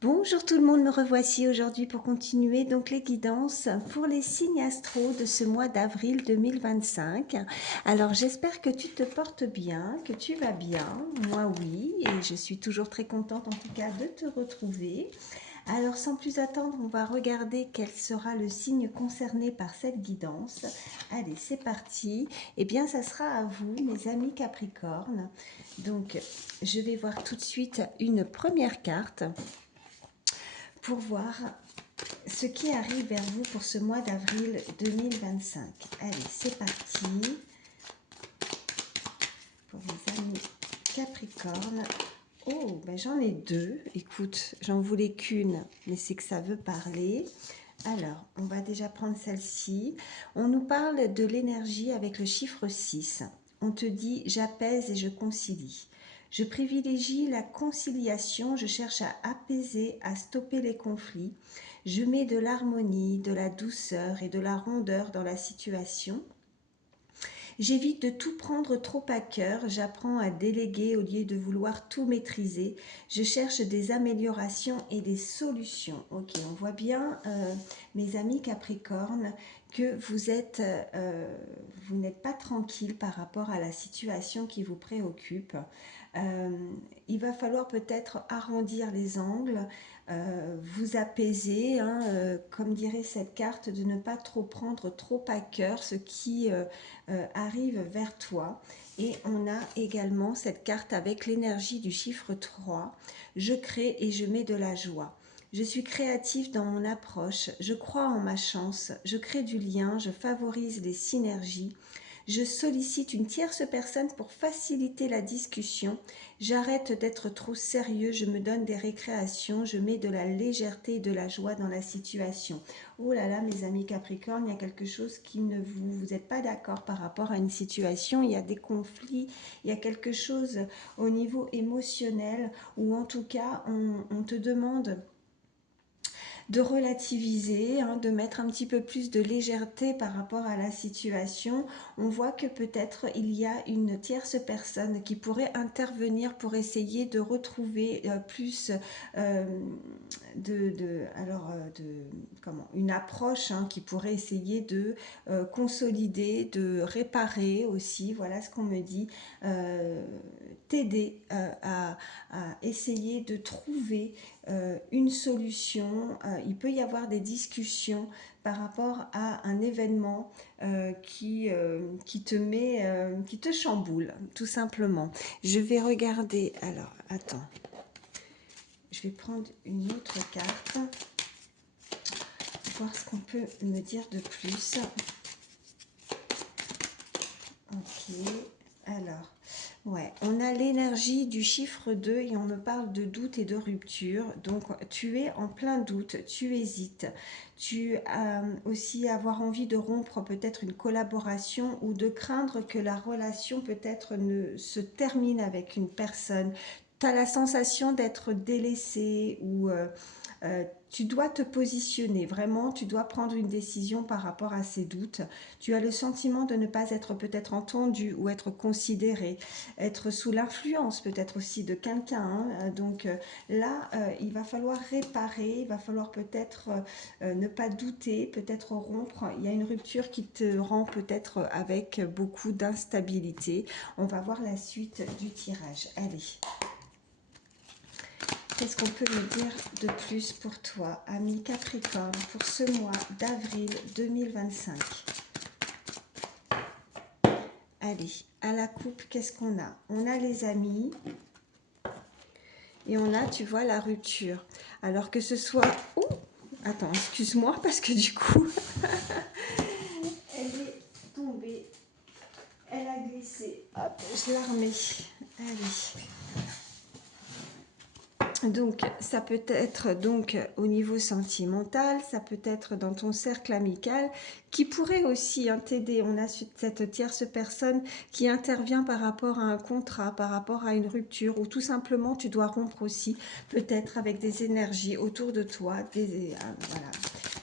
Bonjour tout le monde, me revoici aujourd'hui pour continuer donc les guidances pour les signes astro de ce mois d'avril 2025. Alors j'espère que tu te portes bien, que tu vas bien. Moi oui, et je suis toujours très contente en tout cas de te retrouver. Alors sans plus attendre, on va regarder quel sera le signe concerné par cette guidance. Allez, c'est parti. Eh bien, ça sera à vous, mes amis Capricorne. Donc, je vais voir tout de suite une première carte pour voir ce qui arrive vers vous pour ce mois d'avril 2025. Allez, c'est parti pour les amis Capricorne. Oh, ben j'en ai deux. Écoute, j'en voulais qu'une, mais c'est que ça veut parler. Alors, on va déjà prendre celle-ci. On nous parle de l'énergie avec le chiffre 6. On te dit « j'apaise et je concilie ». Je privilégie la conciliation, je cherche à apaiser, à stopper les conflits. Je mets de l'harmonie, de la douceur et de la rondeur dans la situation. J'évite de tout prendre trop à cœur, j'apprends à déléguer au lieu de vouloir tout maîtriser. Je cherche des améliorations et des solutions. Ok, on voit bien, mes amis Capricorne, que vous n'êtes pas tranquille par rapport à la situation qui vous préoccupe. Euh, il va falloir peut-être arrondir les angles, vous apaiser, hein, comme dirait cette carte, de ne pas trop prendre trop à cœur ce qui arrive vers toi. Et on a également cette carte avec l'énergie du chiffre 3. Je crée et je mets de la joie. Je suis créative dans mon approche, je crois en ma chance, je crée du lien, je favorise les synergies. Je sollicite une tierce personne pour faciliter la discussion. J'arrête d'être trop sérieux, je me donne des récréations, je mets de la légèreté et de la joie dans la situation. Oh là là, mes amis Capricorne, il y a quelque chose qui ne vous êtes pas d'accord par rapport à une situation, il y a des conflits, il y a quelque chose au niveau émotionnel, ou en tout cas, on te demande de relativiser, hein, de mettre un petit peu plus de légèreté par rapport à la situation. On voit que peut-être il y a une tierce personne qui pourrait intervenir pour essayer de retrouver plus euh, une approche, hein, qui pourrait essayer de consolider, de réparer aussi, voilà ce qu'on me dit, t'aider à essayer de trouver une solution. Il peut y avoir des discussions par rapport à un événement qui te met, qui te chamboule, tout simplement. Je vais regarder, alors, attends, je vais prendre une autre carte, voir ce qu'on peut me dire de plus. Ok, alors, ouais, on a l'énergie du chiffre 2 et on me parle de doute et de rupture. Donc, tu es en plein doute, tu hésites. Tu as aussi avoir envie de rompre peut-être une collaboration ou de craindre que la relation peut-être ne se termine avec une personne. Tu as la sensation d'être délaissé ou tu dois te positionner, vraiment, tu dois prendre une décision par rapport à ces doutes. Tu as le sentiment de ne pas être peut-être entendu ou être considéré, être sous l'influence peut-être aussi de quelqu'un, hein. Donc là, il va falloir réparer, il va falloir peut-être ne pas douter, peut-être rompre. Il y a une rupture qui te rend peut-être avec beaucoup d'instabilité. On va voir la suite du tirage. Allez. Qu'est-ce qu'on peut me dire de plus pour toi, ami Capricorne, pour ce mois d'avril 2025? Allez, à la coupe, qu'est-ce qu'on a? On a les amis et on a, tu vois, la rupture. Alors que ce soit... Oh, attends, excuse-moi, parce que du coup, elle est tombée, elle a glissé. Hop, je la remets. Allez. Donc, ça peut être donc au niveau sentimental, ça peut être dans ton cercle amical, qui pourrait aussi, hein, t'aider. On a cette tierce personne qui intervient par rapport à un contrat, par rapport à une rupture, ou tout simplement tu dois rompre aussi, peut-être avec des énergies autour de toi, voilà,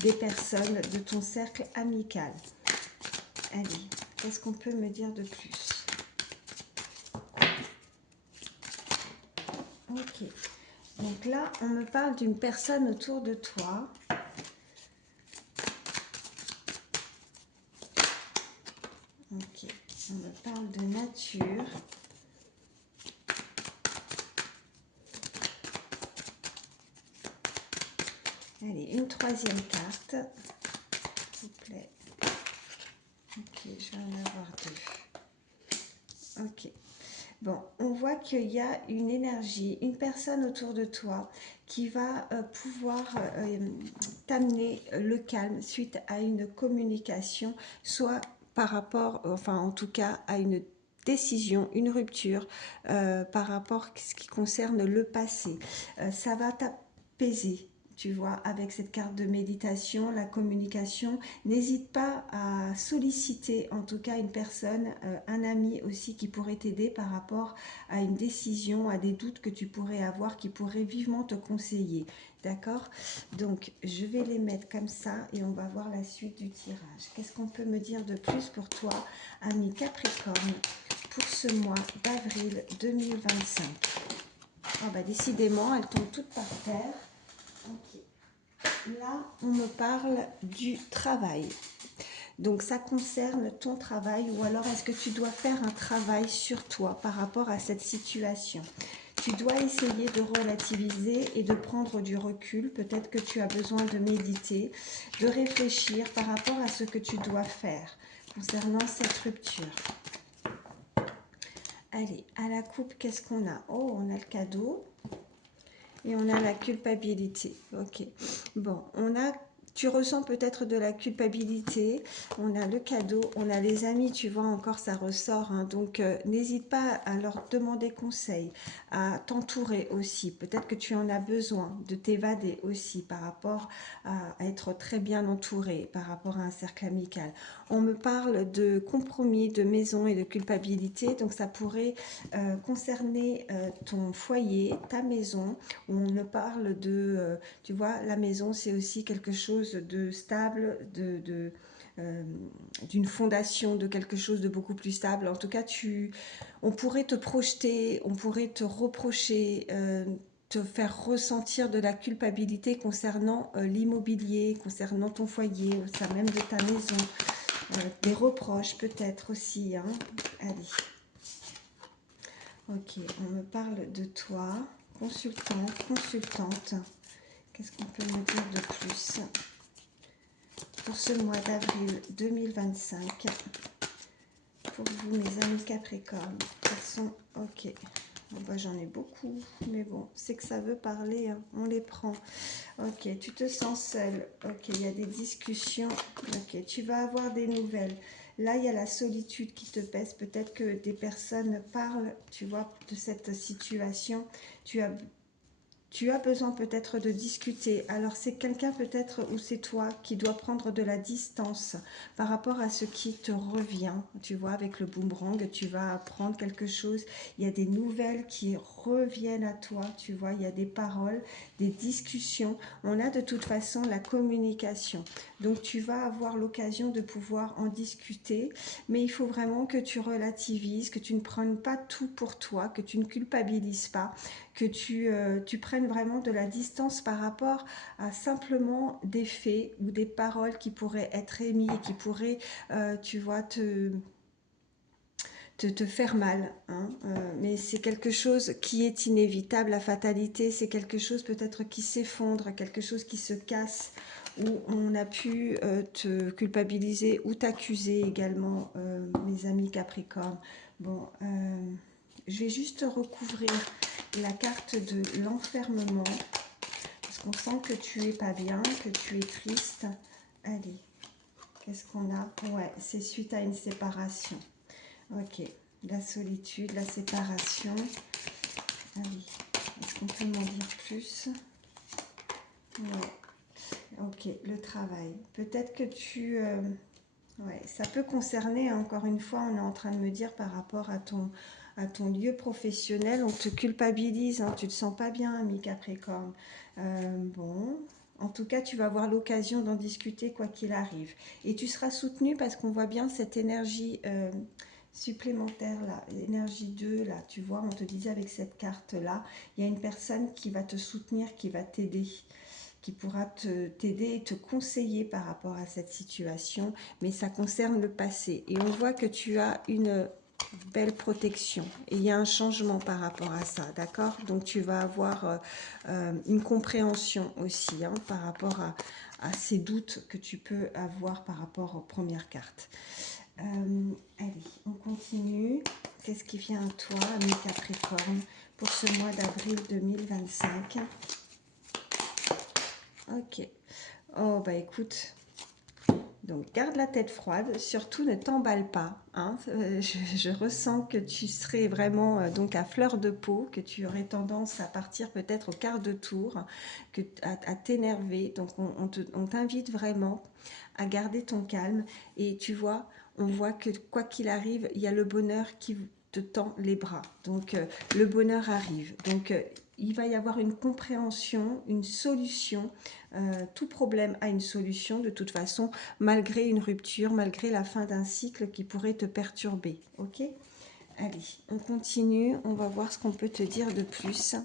des personnes de ton cercle amical. Allez, qu'est-ce qu'on peut me dire de plus? Ok. Donc là, on me parle d'une personne autour de toi. Ok, on me parle de nature. Allez, une troisième carte, s'il vous plaît. Ok, je vais en avoir deux. Ok. Bon, on voit qu'il y a une énergie, une personne autour de toi qui va pouvoir t'amener le calme suite à une communication, soit par rapport, enfin en tout cas à une décision, une rupture par rapport à ce qui concerne le passé. Ça va t'apaiser. Tu vois, avec cette carte de méditation, la communication, n'hésite pas à solliciter en tout cas une personne, un ami aussi qui pourrait t'aider par rapport à une décision, à des doutes que tu pourrais avoir, qui pourraient vivement te conseiller. D'accord? Donc, je vais les mettre comme ça et on va voir la suite du tirage. Qu'est-ce qu'on peut me dire de plus pour toi, ami Capricorne, pour ce mois d'avril 2025? Ah bah décidément, elles tombent toutes par terre. Ok. Là, on me parle du travail. Donc, ça concerne ton travail ou alors est-ce que tu dois faire un travail sur toi par rapport à cette situation? Tu dois essayer de relativiser et de prendre du recul. Peut-être que tu as besoin de méditer, de réfléchir par rapport à ce que tu dois faire concernant cette rupture. Allez, à la coupe, qu'est-ce qu'on a? Oh, on a le cadeau. Et on a la culpabilité. Ok. Bon, tu ressens peut-être de la culpabilité. On a le cadeau, on a les amis, tu vois, encore ça ressort. Hein. Donc, n'hésite pas à leur demander conseil, à t'entourer aussi. Peut-être que tu en as besoin de t'évader aussi par rapport à être très bien entouré, par rapport à un cercle amical. On me parle de compromis, de maison et de culpabilité. Donc, ça pourrait concerner ton foyer, ta maison. On me parle de, tu vois, la maison, c'est aussi quelque chose de stable, d'une fondation, de quelque chose de beaucoup plus stable. En tout cas, on pourrait te projeter, on pourrait te reprocher, te faire ressentir de la culpabilité concernant l'immobilier, concernant ton foyer, ça même de ta maison. Des reproches peut-être aussi. Hein. Allez. Ok, on me parle de toi. Consultant, consultante, qu'est-ce qu'on peut me dire de plus pour ce mois d'avril 2025 pour vous, mes amis Capricorne? Quels sont... Ok, bon, bah, j'en ai beaucoup, mais bon, c'est que ça veut parler, hein. On les prend. Ok, tu te sens seul. Ok, il y a des discussions. Ok, tu vas avoir des nouvelles. Là, il y a la solitude qui te pèse. Peut-être que des personnes parlent, tu vois, de cette situation. Tu as besoin peut-être de discuter. Alors c'est quelqu'un peut-être ou c'est toi qui dois prendre de la distance par rapport à ce qui te revient. Tu vois, avec le boomerang, tu vas apprendre quelque chose. Il y a des nouvelles qui reviennent à toi. Tu vois, il y a des paroles, des discussions. On a de toute façon la communication. Donc tu vas avoir l'occasion de pouvoir en discuter. Mais il faut vraiment que tu relativises, que tu ne prennes pas tout pour toi, que tu ne culpabilises pas, que tu prennes vraiment de la distance par rapport à simplement des faits ou des paroles qui pourraient être émises et qui pourraient, tu vois, te faire mal. Hein. Mais c'est quelque chose qui est inévitable, la fatalité, c'est quelque chose peut-être qui s'effondre, quelque chose qui se casse, où on a pu te culpabiliser ou t'accuser également, mes amis Capricorne. Bon, je vais juste recouvrir la carte de l'enfermement, parce qu'on sent que tu es pas bien, que tu es triste. Allez, qu'est-ce qu'on a? Ouais, c'est suite à une séparation. Ok, la solitude, la séparation. Allez, est-ce qu'on peut m'en dire plus? Ouais. Ok, le travail. Peut-être que ouais, ça peut concerner, encore une fois, on est en train de me dire par rapport à ton lieu professionnel, on te culpabilise, hein, tu ne te sens pas bien, ami Capricorne. Bon, en tout cas, tu vas avoir l'occasion d'en discuter quoi qu'il arrive. Et tu seras soutenu parce qu'on voit bien cette énergie supplémentaire là, l'énergie 2 là, tu vois, on te disait avec cette carte là, il y a une personne qui va te soutenir, qui va t'aider, qui pourra t'aider et te conseiller par rapport à cette situation, mais ça concerne le passé. Et on voit que tu as une belle protection et il y a un changement par rapport à ça, d'accord? Donc tu vas avoir une compréhension aussi hein, par rapport à ces doutes que tu peux avoir par rapport aux premières cartes. Allez, on continue. Qu'est-ce qui vient à toi, ami Capricorne, pour ce mois d'avril 2025? Ok. Oh, bah écoute, donc garde la tête froide, surtout ne t'emballe pas. Hein. Je ressens que tu serais vraiment donc à fleur de peau, que tu aurais tendance à partir peut-être au quart de tour, à t'énerver. Donc on t'invite vraiment à garder ton calme. Et tu vois, on voit que quoi qu'il arrive, il y a le bonheur qui te tend les bras. Donc le bonheur arrive. Donc il va y avoir une compréhension, une solution. Tout problème a une solution de toute façon, malgré une rupture, malgré la fin d'un cycle qui pourrait te perturber. Ok? Allez, on continue. On va voir ce qu'on peut te dire de plus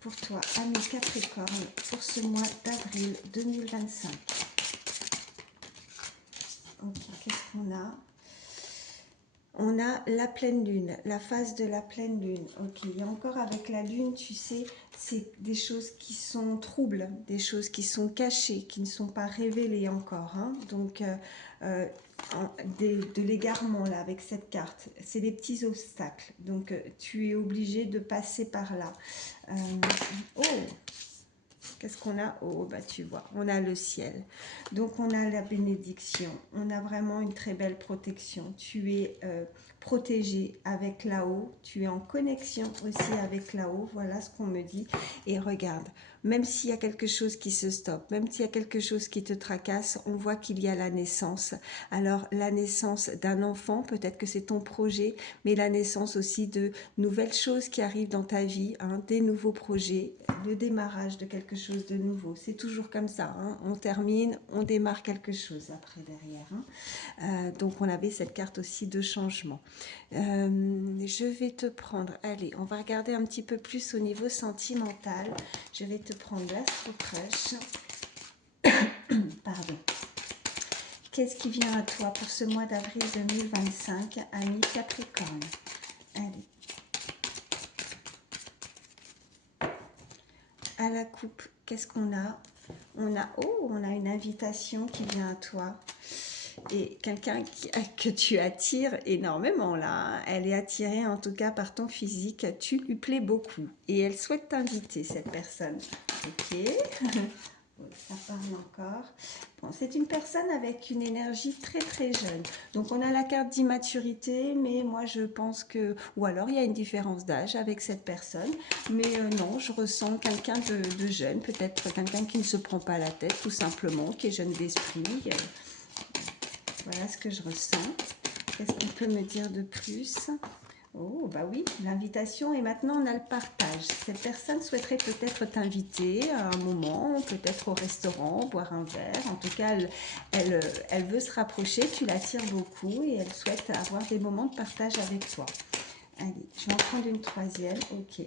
pour toi, ami Capricorne, pour ce mois d'avril 2025. Ok, qu'est-ce qu'on a? On a la pleine lune, la phase de la pleine lune. Ok, et encore avec la lune, tu sais, c'est des choses qui sont troubles, des choses qui sont cachées, qui ne sont pas révélées encore. Hein. Donc, de l'égarement là avec cette carte, c'est des petits obstacles. Donc, tu es obligé de passer par là. Oh! Qu'est-ce qu'on a? Oh, bah tu vois, on a le ciel. Donc, on a la bénédiction. On a vraiment une très belle protection. Tu es protégé avec là-haut. Tu es en connexion aussi avec là-haut. Voilà ce qu'on me dit. Et regarde, même s'il y a quelque chose qui se stoppe, même s'il y a quelque chose qui te tracasse, on voit qu'il y a la naissance. Alors, la naissance d'un enfant, peut-être que c'est ton projet, mais la naissance aussi de nouvelles choses qui arrivent dans ta vie, hein, des nouveaux projets, le démarrage de quelque chose de nouveau. C'est toujours comme ça, hein. On termine, on démarre quelque chose après derrière. Hein. Donc on avait cette carte aussi de changement. Je vais te prendre, allez, on va regarder un petit peu plus au niveau sentimental. Je vais te prendre l'Astro Crush. Pardon. Qu'est-ce qui vient à toi pour ce mois d'avril 2025, ami Capricorne? Allez. À la coupe, qu'est-ce qu'on a? On a une invitation qui vient à toi. Et quelqu'un que tu attires énormément là. Hein. Elle est attirée en tout cas par ton physique. Tu lui plais beaucoup. Et elle souhaite t'inviter, cette personne. Ok. Ça parle encore. Bon, c'est une personne avec une énergie très très jeune. Donc on a la carte d'immaturité, mais moi je pense que... Ou alors il y a une différence d'âge avec cette personne. Mais non, je ressens quelqu'un de jeune, peut-être quelqu'un qui ne se prend pas la tête tout simplement, qui est jeune d'esprit. Voilà ce que je ressens. Qu'est-ce qu'on peut me dire de plus? Oh, bah oui, l'invitation et maintenant on a le partage. Cette personne souhaiterait peut-être t'inviter à un moment, peut-être au restaurant, boire un verre. En tout cas, elle veut se rapprocher, tu l'attires beaucoup et elle souhaite avoir des moments de partage avec toi. Allez, je vais en prendre une troisième. Ok.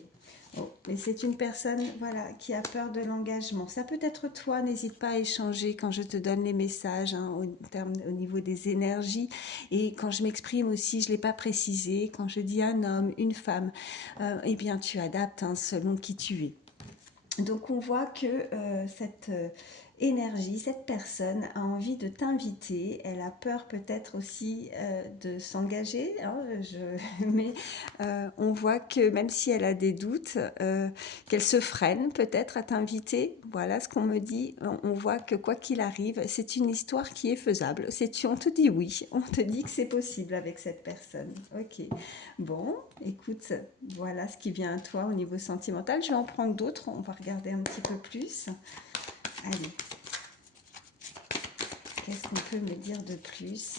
Oh, mais c'est une personne voilà, qui a peur de l'engagement. Ça peut être toi, n'hésite pas à échanger quand je te donne les messages hein, au niveau des énergies. Et quand je m'exprime aussi, je ne l'ai pas précisé, quand je dis un homme, une femme, eh bien tu adaptes hein, selon qui tu es. Donc on voit que cette énergie, cette personne a envie de t'inviter, elle a peur peut-être aussi de s'engager, hein, mais on voit que même si elle a des doutes, qu'elle se freine peut-être à t'inviter, voilà ce qu'on me dit, on voit que quoi qu'il arrive, c'est une histoire qui est faisable, on te dit oui, on te dit que c'est possible avec cette personne, ok, bon, écoute, voilà ce qui vient à toi au niveau sentimental, je vais en prendre d'autres, on va regarder un petit peu plus, allez. Qu'est-ce qu'on peut me dire de plus?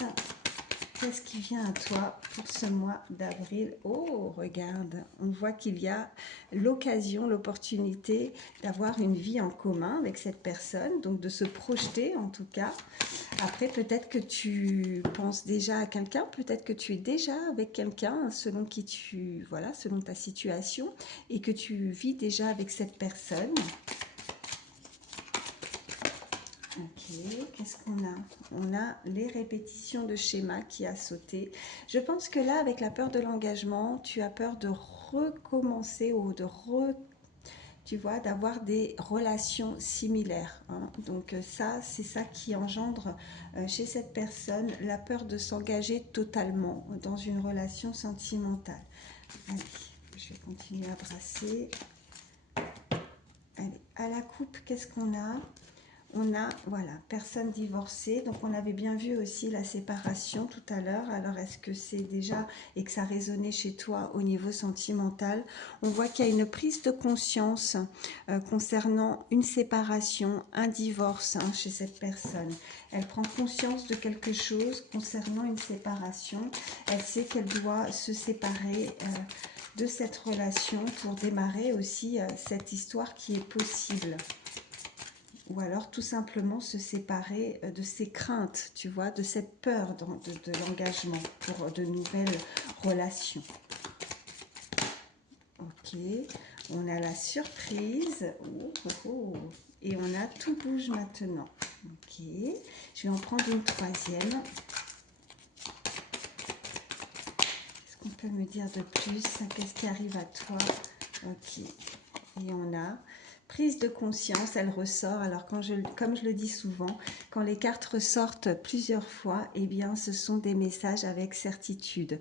qu'est-ce qui vient à toi pour ce mois d'avril? Oh, regarde, on voit qu'il y a l'occasion, l'opportunité d'avoir une vie en commun avec cette personne, donc de se projeter en tout cas. Après, peut-être que tu penses déjà à quelqu'un, peut-être que tu es déjà avec quelqu'un, selon qui tu, voilà, selon ta situation, et que tu vis déjà avec cette personne. Ok, qu'est-ce qu'on a? On a les répétitions de schémas qui a sauté. Je pense que là, avec la peur de l'engagement, tu as peur de recommencer ou tu vois, d'avoir des relations similaires, hein. Donc ça, c'est ça qui engendre chez cette personne la peur de s'engager totalement dans une relation sentimentale. Allez, je vais continuer à brasser. Allez, à la coupe, qu'est-ce qu'on a? On a, voilà, personne divorcée. Donc, on avait bien vu aussi la séparation tout à l'heure. Alors, est-ce que c'est déjà, et que ça résonnait chez toi au niveau sentimental? On voit qu'il y a une prise de conscience concernant une séparation, un divorce, hein, chez cette personne. Elle prend conscience de quelque chose concernant une séparation. Elle sait qu'elle doit se séparer de cette relation pour démarrer aussi cette histoire qui est possible. Ou alors tout simplement se séparer de ses craintes, tu vois, de cette peur de l'engagement pour de nouvelles relations. Ok, on a la surprise. Oh, oh, oh. Et on a tout bouge maintenant. Ok, je vais en prendre une troisième. Est-ce qu'on peut me dire de plus? Qu'est-ce qui arrive à toi? Ok, et on a prise de conscience, elle ressort. Alors comme je le dis souvent, quand les cartes ressortent plusieurs fois, eh bien ce sont des messages avec certitude.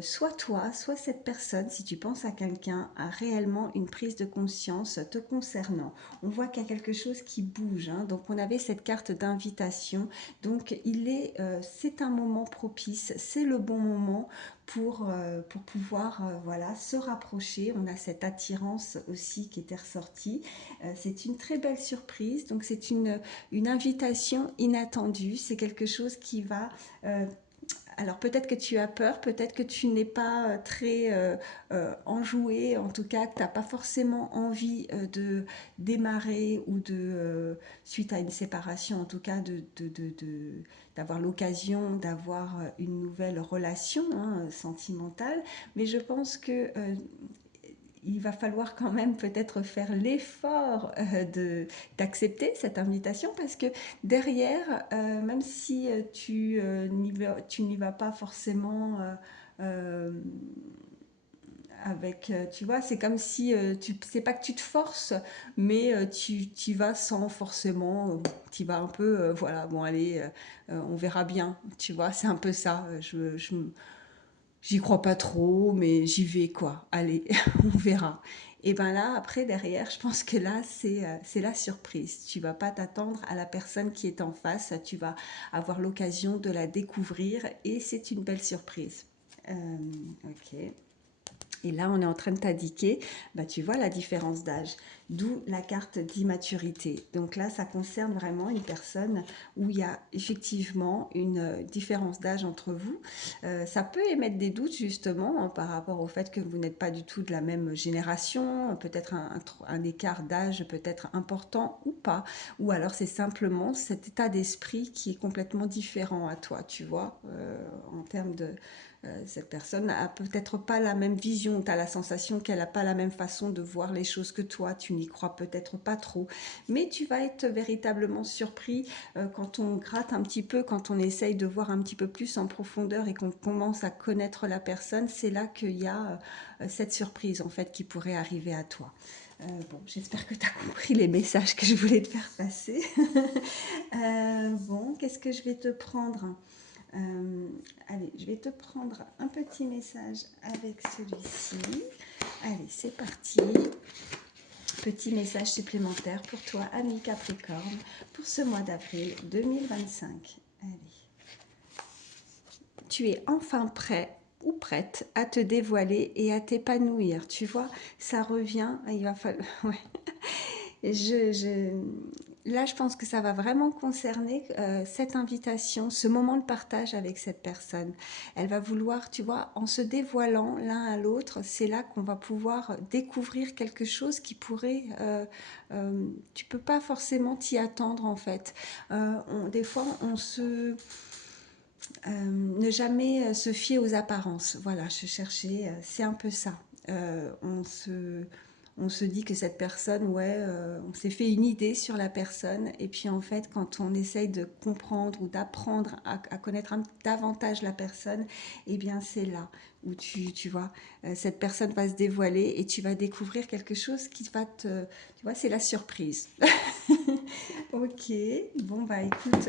Soit toi, soit cette personne, si tu penses à quelqu'un, a réellement une prise de conscience te concernant. On voit qu'il y a quelque chose qui bouge, hein. Donc on avait cette carte d'invitation. Donc c'est un moment propice, c'est le bon moment pour pouvoir voilà, se rapprocher. On a cette attirance aussi qui était ressortie. C'est une très belle surprise, donc c'est une invitation inattendue, c'est quelque chose qui va... alors peut-être que tu as peur, peut-être que tu n'es pas très enjoué, en tout cas que tu n'as pas forcément envie de démarrer ou suite à une séparation, en tout cas d'avoir l'occasion d'avoir une nouvelle relation, hein, sentimentale. Mais je pense que il va falloir quand même peut-être faire l'effort d'accepter cette invitation, parce que derrière, même si tu n'y vas pas forcément avec, tu vois, c'est comme si c'est pas que tu te forces, mais tu y vas sans forcément, tu y vas un peu, voilà, bon allez, on verra bien, tu vois, c'est un peu ça. J'y crois pas trop, mais j'y vais quoi. Allez, on verra. Et ben là, après, derrière, je pense que là, c'est la surprise. Tu vas pas t'attendre à la personne qui est en face. Tu vas avoir l'occasion de la découvrir et c'est une belle surprise. Ok. Et là, on est en train de t'indiquer, bah, tu vois la différence d'âge, d'où la carte d'immaturité. Donc là, ça concerne vraiment une personne où il y a effectivement une différence d'âge entre vous. Ça peut émettre des doutes justement, hein, par rapport au fait que vous n'êtes pas du tout de la même génération, peut-être un écart d'âge peut-être important ou pas. Ou alors c'est simplement cet état d'esprit qui est complètement différent à toi, tu vois, en termes de cette personne n'a peut-être pas la même vision, tu as la sensation qu'elle n'a pas la même façon de voir les choses que toi, tu n'y crois peut-être pas trop, mais tu vas être véritablement surpris quand on gratte un petit peu, quand on essaye de voir un petit peu plus en profondeur et qu'on commence à connaître la personne, c'est là qu'il y a cette surprise en fait qui pourrait arriver à toi. Bon, j'espère que tu as compris les messages que je voulais te faire passer. Bon, qu'est-ce que je vais te prendre? Allez, je vais te prendre un petit message avec celui-ci. Allez, c'est parti. Petit message supplémentaire pour toi, ami Capricorne, pour ce mois d'avril 2025. Allez. Tu es enfin prêt ou prête à te dévoiler et à t'épanouir. Tu vois, ça revient. Il va falloir... Ouais. Je, là, je pense que ça va vraiment concerner cette invitation, ce moment de partage avec cette personne. Elle va vouloir, tu vois, en se dévoilant l'un à l'autre, c'est là qu'on va pouvoir découvrir quelque chose qui pourrait, tu peux pas forcément t'y attendre en fait. Des fois, ne jamais se fier aux apparences. Voilà, je cherchais, c'est un peu ça. On se dit que cette personne, ouais, on s'est fait une idée sur la personne, et puis en fait, quand on essaye de comprendre ou d'apprendre à connaître davantage la personne, eh bien c'est là où tu vois, cette personne va se dévoiler et tu vas découvrir quelque chose qui va tu vois, c'est la surprise. Ok, bon bah écoute,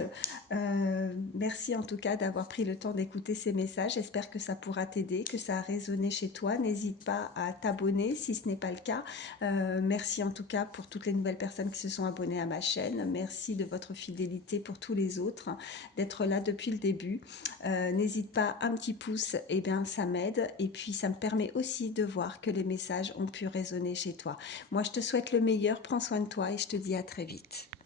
merci en tout cas d'avoir pris le temps d'écouter ces messages. J'espère que ça pourra t'aider, que ça a résonné chez toi. N'hésite pas à t'abonner si ce n'est pas le cas. Merci en tout cas pour toutes les nouvelles personnes qui se sont abonnées à ma chaîne. Merci de votre fidélité pour tous les autres, d'être là depuis le début. N'hésite pas, un petit pouce, et bien ça m'aide. Et puis ça me permet aussi de voir que les messages ont pu résonner chez toi. Moi je te souhaite le meilleur, prends soin de toi et je te dis à très vite.